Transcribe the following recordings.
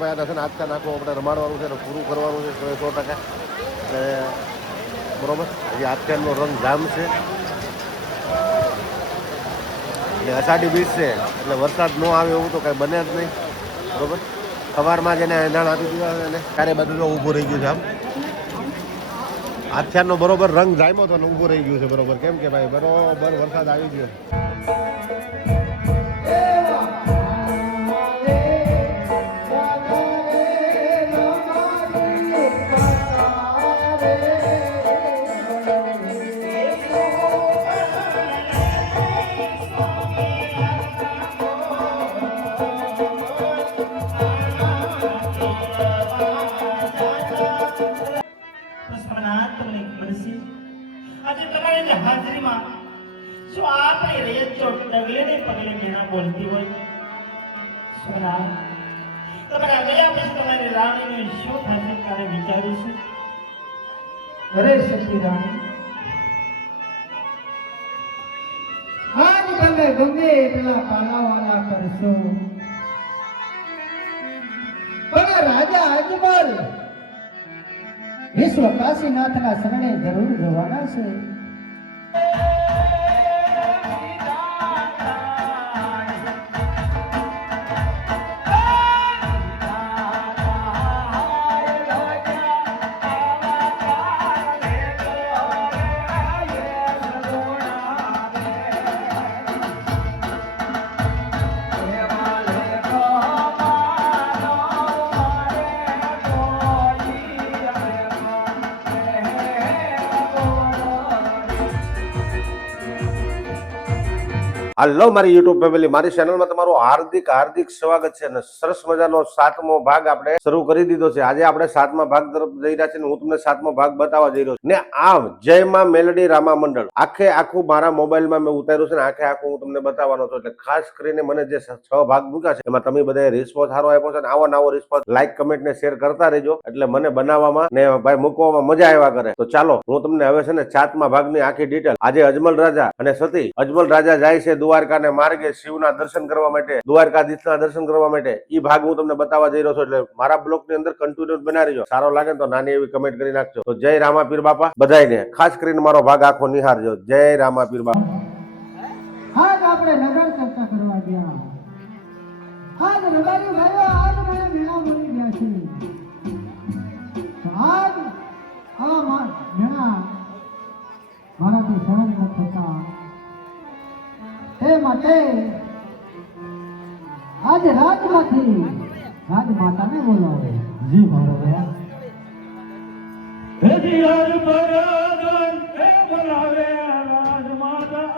ભાઈ આને છે ને આજકા નાખવું આપણે રમાડવાનું છે ને પૂરું કરવાનું છે 100%. એટલે બરોબર હજી આજકાલનો રંગ જામ છે એટલે અષાઢી બીજ છે એટલે વરસાદ ન આવે એવું તો કાંઈ બને જ નહીં. બરોબર સવારમાં જ એને એંધાણ આપી દીધા અને ત્યારે બધું જો ઊભું રહી ગયું છે. આમ આખ્યાનનો બરોબર રંગ જામ્યો તો ને ઊભું રહી ગયું છે. બરોબર કેમ કે ભાઈ બરોબર વરસાદ આવી ગયો. આજે તમારી હાજરીમાં શું આપણી રેત ચોટ ડગલે ને પગલે મેણા બોલતી હોય સોના તમારા ગયા પછી તમારી રાણીનું શું થશે કાલે વિચાર્યું છે? અરે સખી રાણી, આજ તમે ગમે એટલા પાલાવાલા કરશો પણ રાજા અજમલ વિશ્વ કાશીનાથના શરણે જરૂર જવાના છે. હલો મારી યુટ્યુબ ફેમિલી, મારી ચેનલમાં તમારું હાર્દિક સ્વાગત છે અને સરસ મજાનો 7મો ભાગ આપણે શરૂ કરી દીધો છે. આજે આપણે 7મા ભાગ તરફ જઈ રહ્યા છીએ. હું તમને 7મો ભાગ બતાવવા જઈ રહ્યો છું ને આમ જય માં મેલડી રામા મંડળ આખું મારા મોબાઈલમાં મેં ઉતાર્યું છે ને આખું હું તમને બતાવવાનો છું. એટલે ખાસ કરીને મને જે 6 ભાગ મૂક્યા છે એમાં તમે બધા રિસ્પોન્સ સારો આપ્યો છે ને આવો રિસ્પોન્સ લાઈક કમેન્ટ ને શેર કરતા રહેજો એટલે મને બનાવવામાં ને ભાઈ મૂકવામાં મજા આવ્યા કરે. તો ચાલો હું તમને હવે છે ને 7મા ભાગની આખી ડિટેલ. આજે અજમલ રાજા અને સતી અજમલ રાજા જાય છે દ્વારકાને માર્ગે શિવના દર્શન કરવા માટે, દ્વારકાધીશના દર્શન કરવા માટે. ઈ ભાગ હું તમને બતાવવા જઈ રહ્યો છું એટલે મારા બ્લોગની અંદર કન્ટિન્યુ બનાવી રહેજો. સારો લાગે તો નાની એવી કમેન્ટ કરી નાખજો. તો જય રામાપીર બાપા બધાયને, ખાસ કરીને મારો ભાગ આખો નિહાળજો. જય રામાપીર બાપા. આજ આપણે નગર ચર્ચા કરવા ગયા. આજ રબારી ભાઈઓ આજ મને મેળા મળી ગયા છે. આજ આ મેળા મારાથી સહન ન થતા એ માટે આજ રાજમાંથી રાજમાતાને બોલાવે. જી બોલાવે હજી હર બરાબર એ બોલાવે રાજમાતા.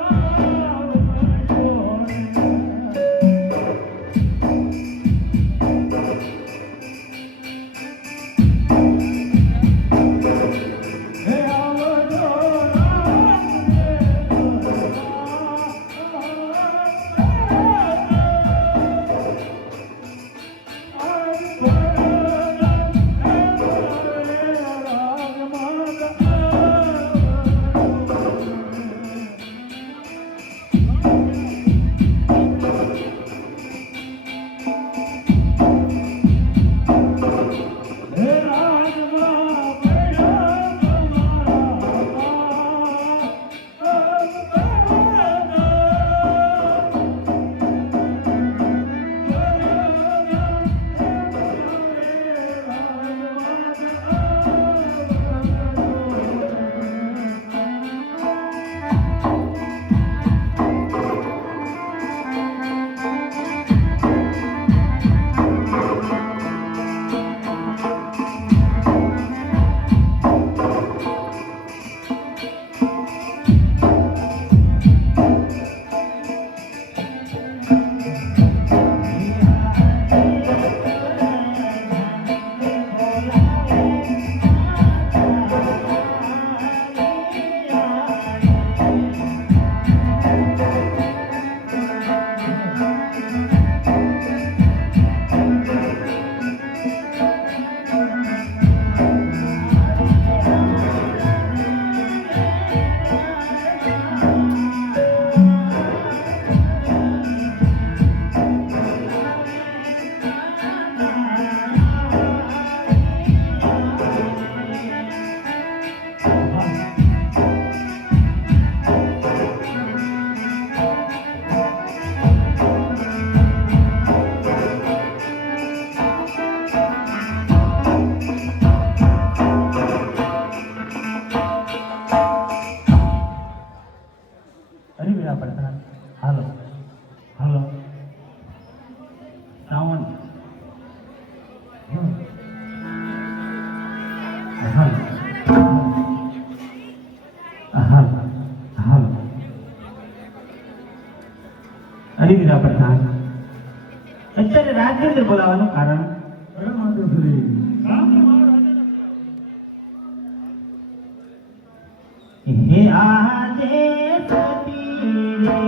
મોટા પ્રધાન, અત્યારે રાજની અંદર બોલાવવાનું કારણ હે આજે સતી રે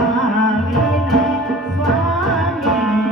આવીને સ્વામીને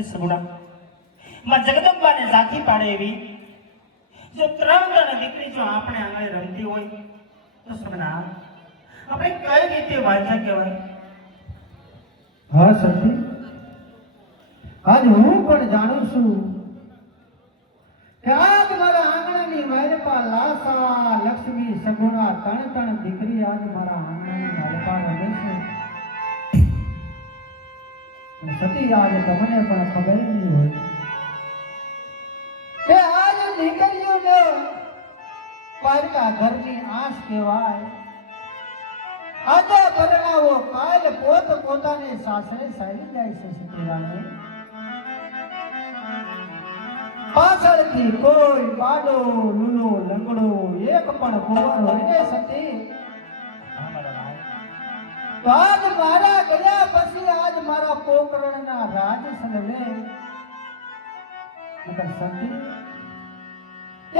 અને સગુણા માં જગદંબાને ઝાંખી પાડે એવી જો ત્રણ દીકરી જો આપણે આંગણે રમતી હોય તો સગુણા આપણે કઈ રીતે વાંચા કહેવાય? હા સતી, આજ હું પણ જાણું છું કે આજ મારા આંગણાની માલપા લાસા લક્ષ્મી સગુણા ત્રણ દીકરી આજ મારા આંગણાની માલપા રમે છે. અને સતી આજ તમને પણ ખબર નહીં હોય કે આજ દીકરીઓને પારકા ઘરની આશ કહેવાય. આજે પરણાવો કાલ પોતાને સાસરે ચાલી જાય છે સતીરાણી. પાછળથી કોઈ બાડો લૂલો લંગડો એક પણ કુંવર હોય ને સતી તો આજ મારા ગયા પછી આજ મારા પોકરણના રાજ સલવે. સતી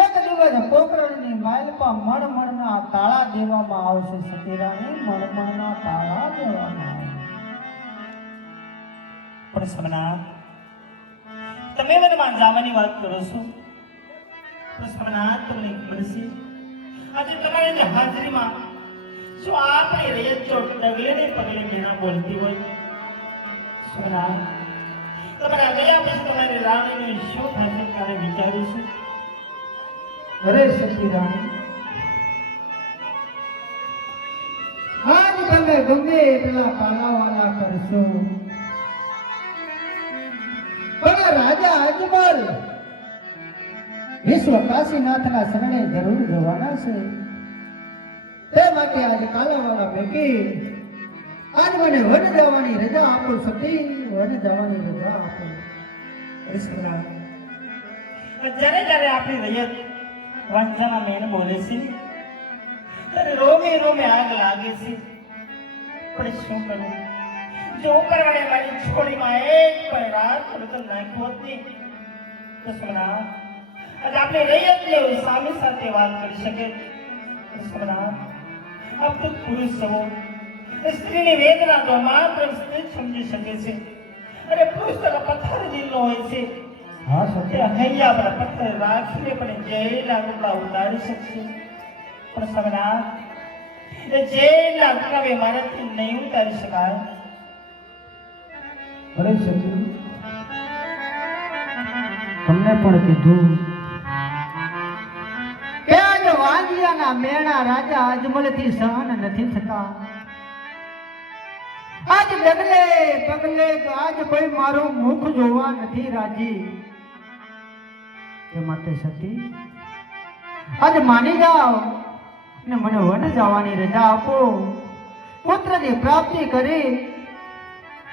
એક દિવસ પોકરણની માલપા મણમણના તાળા દેવામાં આવશે સતીરાણી, મણમણના તાળા દેવામાં આવશે. પણ સમના તમે વનમાં જવાની વાત કરો છો પણ સમના તમને ખબર છે આજે તમારી હાજરીમાં શું આપણી રૈયત જો ડગલે ને પગલે મેણા બોલતી હોય? સમના તમારા ગયા પછી તમારી રાણીનું શું થશે ત્યારે વિચાર્યું છે? અરે સતીરાણી, આજ તમે ગમે એટલા પાલાવાલા કરશો પણ રાજા અજમલ વિશ્વ કાશીનાથના શરણે જરૂર જવાના છે. તે માટે આજ કાલાવાલા પૈકી આજ મને વન જવાની રજા આપો સતી, વન જવાની રજા આપો. જ્યારે જ્યારે આપણી રૈયત વાંઝાના મેન બોલે છે ત્યારે રોમે રોમે આગ લાગે છે. પણ શું કરું? જો ઉપરવાળે મારી છોડીમાં એક પણ રાત બદલ નાખ્યો હોત ને તો સોના આજે આપણે રૈયતને સામે સાથે વાત કરી શકે. સોના આપ તો પુરુષ છો, સ્ત્રીની વેદના તો માત્ર સ્ત્રી જ સમજી શકે છે. અરે પુરુષ તો પથ્થર જેટલો હોય છે. હા તે સતી, હૈયા પર પથ્થર રાખીને પણ જેલના ટુકડા ઉતારી શકશે. પણ સમના એ જેલના ટુકડા મારાથી નહીં ઉતારી શકાય. અરે સતી, તમને પણ કીધું કે આજ વાંજિયાના મેણા રાજા અજમલથી સહન નથી થતા. આજ ડગલે પગલે આજ કોઈ મારું મુખ જોવા નથી રાજી. તે માટે સતી આજ માની જાઓ ને મને વન જવાની રજા આપો. પુત્રની પ્રાપ્તિ કરી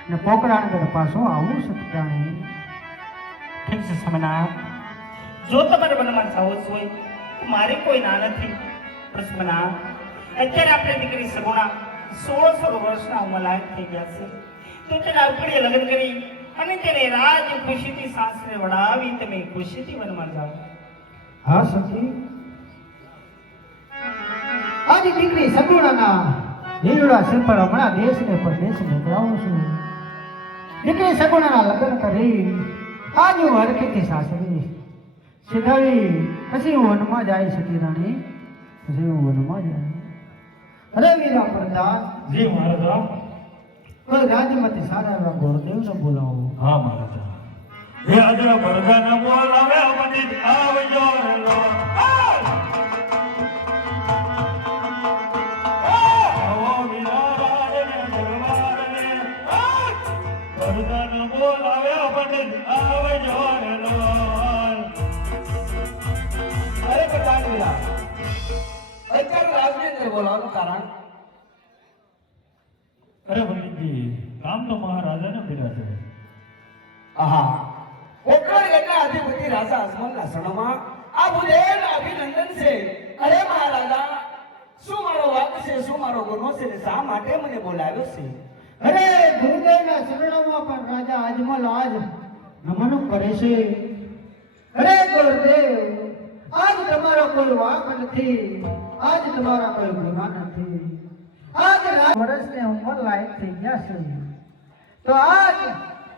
ને પોકરાણગઢ પાછો આવું સત્યાણી. ઠીક છે સમના, જો તમારે વનમાં જવું જ હોય તો મારે કોઈ ના નથી. પણ સમના અત્યારે આપણે દીકરી સગુણા 16 વર્ષના ઉંમરલાયક થઈ ગયા છે તો તેના ઉપડીએ લગ્ન કરી અને તેને રાજ ખુશીથી સાસરે વડાવી તમે ખુશીથી વનમાં જાઓ. હા સખી, આજી દીકરી સગુણાના હીરડા સિર પર હમણાં દેશને પરદેશ મોકલાવું છું. દીકરી સગુણાના લગ્ન કરી આજ હું હરખેથી સાસરી સીધાવી પછી હું વનમાં જાય સતીરાણી, પછી હું વનમાં જાય. અરે વીરા પ્રધાન, જી મહારાજા. કોઈ રાજમાંથી સારા એવા ગોરદેવને બોલાવો. હા મહારાજા. હે આજે બરદાન બોલાવે પંડિત આવજો રે લો. આવો વિરાજને દરબારને બરદાન બોલાવે પંડિત આવજો રે લો. અરે પ્રધાનવીરા, અત્યારે રાજને બોલાવવાનું કારણ? અરે પંડિતજી, કામ તો મહારાજાને પીડા છે. આહા, પોકરણગઢના અધિપતિ રાજા અજમલના શરણમાં આ બુધેવ અભિનંદન છે. અરે મહારાજા, શું મારો વાક છે, શું મારો ગુનો છે ને શા માટે મને બોલાવ્યો છે? અરે ગુરુદેવના શરણોમાં પણ રાજા અજમલ આજ નમન કરે છે. અરે ગુરુદેવ, આજ તમારો કોઈ વાક નથી, આજ તમારા કોઈ ગુના નથી. આજ વર્ષને ઉંમર લાયક થઈ ગયા છે તો આજ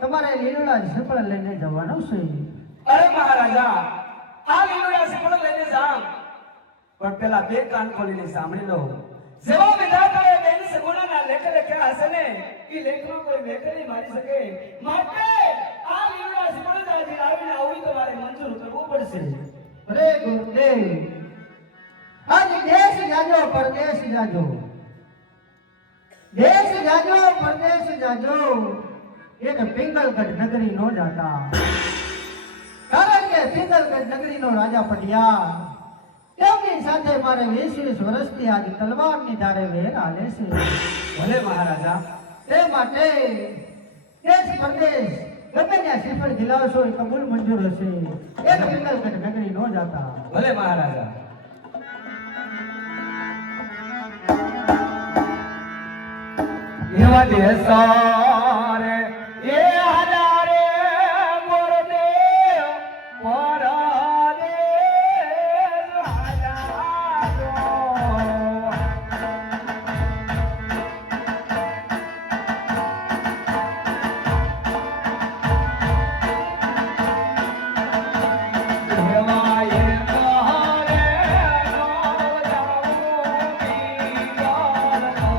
તમારે લીલોડા સફળ લઈને જવાનું છે. અરે મહારાજા આ લીલોડા સફળ લઈને જામ પણ પેલા બે કાન ખોલીને સાંભળી લો. જેવા વિધાતાએ બેન સગુણાના લેખ લખ્યા હશે ને એ લેખમાં કોઈ મેઘ નહીં મારી શકે. માટે આ લીલોડા સફળ જાજી આવીને આવડી તમારે મંજૂર કરવું પડશે. અરે ગુરુદેવ, આજ દેશ જાજો પરદેશ જાજો, દેશ જાજો પરદેશ જાજો, એક પિંગલગઢ નગરી નો જાતા. કારણ કે પિંગલગઢ નગરી નો રાજા પટિયા તેમની સાથે મારે 20 વર્ષથી આજ તલવારની ધારે વેર હાલે છે. ભલે મહારાજા તે માટે દેશ પરદેશ ગમે ત્યાં શ્રીફળ ખીલાવશો એ કબૂલ મંજૂર હશે. એક પિંગલગઢ નગરી નો જાતા. ભલે મહારાજા. એવા દેસારે એ હજારે મોરને મોરાને હજારો એવા એ કહરે નો જાઉં બીગાલ નો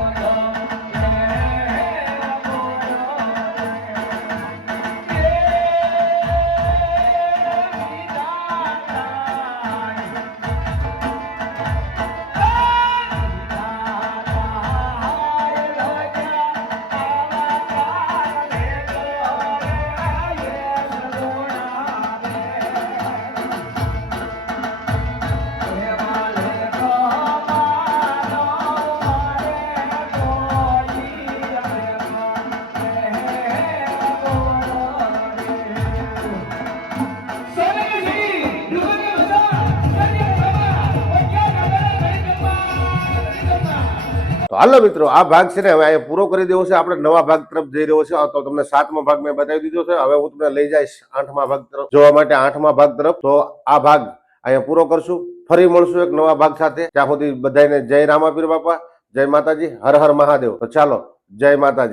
તો હાલો મિત્રો, આ ભાગ છે ને હવે અહીંયા પૂરો કરી દેવો છે. આપણે નવા ભાગ તરફ જઈ રહ્યો છે. તો તમને 7મો ભાગ મેં બતાવી દીધો છે. હવે હું તમને લઈ જઈશ 8મા ભાગ તરફ જોવા માટે. 8મા ભાગ તરફ તો આ ભાગ અહીંયા પૂરો કરશું. ફરી મળશું એક નવા ભાગ સાથે. ત્યાં સુધી બધાને જય રામાપીર બાપા, જય માતાજી, હર હર મહાદેવ. તો ચાલો, જય માતાજી.